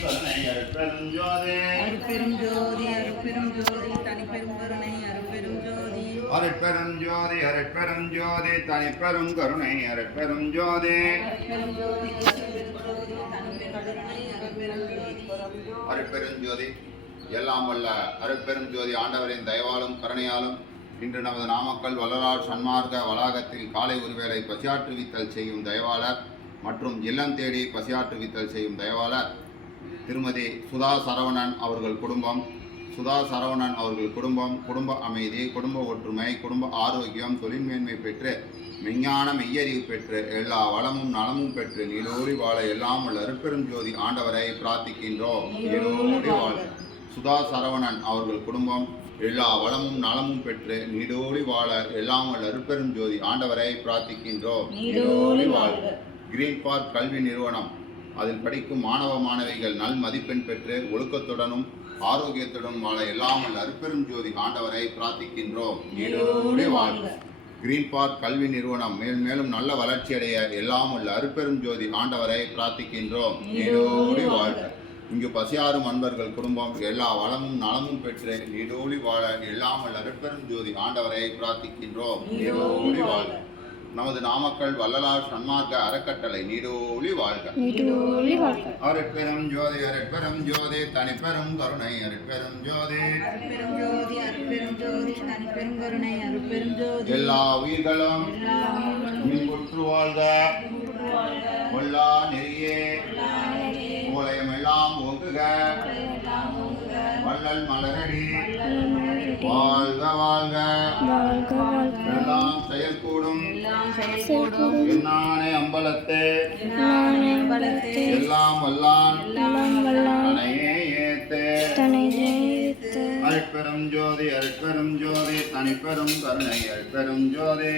கருணை அருட்பெரும் ஜோதி அருட்பெரும் ஜோதி அருட்பெரும் ஜோதி தனிப்பெரும் கருணை அருட்பெரும் ஜோதி அருட்பெரும் ஜோதி அருட்பெரும் ஜோதி தனிப்பெரும் கருணை அருட்பெரும் ஜோதி அருட்பெரும் ஜோதி எல்லாம் வல்ல அருட்பெரும் ஜோதி ஆண்டவரின் தயவாலும் கருணையாலும் இன்று நமது நாமக்கல் வள்ளலார் சன்மார்க்க வளாகத்தில் காலை ஒருவேளை பசியாற்றுவித்தல் செய்யும் தயவாளர் மற்றும் இல்லம் தேடி பசியாற்றுவித்தல் செய்யும் தயவாளர் திருமதி சுதா சரவணன் அவர்கள் குடும்பம் குடும்ப அமைதி, குடும்ப ஒற்றுமை, குடும்ப ஆரோக்கியம், தொழில் மேன்மை பெற்று மெஞ்ஞான மெய்யறிவு பெற்று எல்லா வளமும் நலமும் பெற்று நீடோடி வாழ எல்லாம் உள்ள அருட்பெரும் ஜோதி ஆண்டவரை பிரார்த்திக்கின்றோம். நீடோடி வாழ சுதா சரவணன் அவர்கள் குடும்பம் எல்லா வளமும் நலமும் பெற்று நீடோடி வாழ எல்லாம் உள்ள அருட்பெரும் ஜோதி ஆண்டவரை பிரார்த்திக்கின்றோம். நீடோடி வாழ கிரீன் பார்க் கல்வி நிறுவனம் அதில் படிக்கும் மாணவ மாணவிகள் நல் மதிப்பெண் பெற்று ஒழுக்கத்துடனும் ஆரோக்கியத்துடன் வாழ எல்லாம் உள்ள அருட்பெரும் ஜோதி ஆண்டவரை பிரார்த்திக்கின்றோம். நீடோடி வாழ்க. கிரீன் பார்க் கல்வி நிறுவனம் மேலும் நல்ல வளர்ச்சியடைய எல்லாம் உள்ள அருட்பெரும் ஜோதி ஆண்டவரை பிரார்த்திக்கின்றோம். நீடோடி வாழ்க. இங்கு பசியாறும் அன்பர்கள் குடும்பம் எல்லா வளமும் நலமும் பெற்று நீடோடி வாழ எல்லாம் உள்ள அருட்பெரும் ஜோதி ஆண்டவரை பிரார்த்திக்கின்றோம். நீடோடி வாழ்க. நமது நாமக்கல் வள்ளலார் சன்மார்க்க அறக்கட்டளை நீடோழி வாழ்க. அருட்பெரும் ஜோதி அருட்பெரும் ஜோதி தனிப்பெரும் கருணை அருட்பெரும் ஜோதி எல்லா உயிர்களும் மின்புற்று வாழ்க. கொல்லா நெறியே மூலயமெல்லாம் ஓங்குக. வள்ளல் மலரடி வாழ்க வாழ்க. எல்லாம் செயல்கூடும் என்னானே அம்பலத்தே எல்லாம் வல்லான் தனையே ஏத்தே. அருட்பெரும் ஜோதி அருட்பெரும் ஜோதி தனிப்பெரும் கருணை அருட்பெரும் ஜோதி.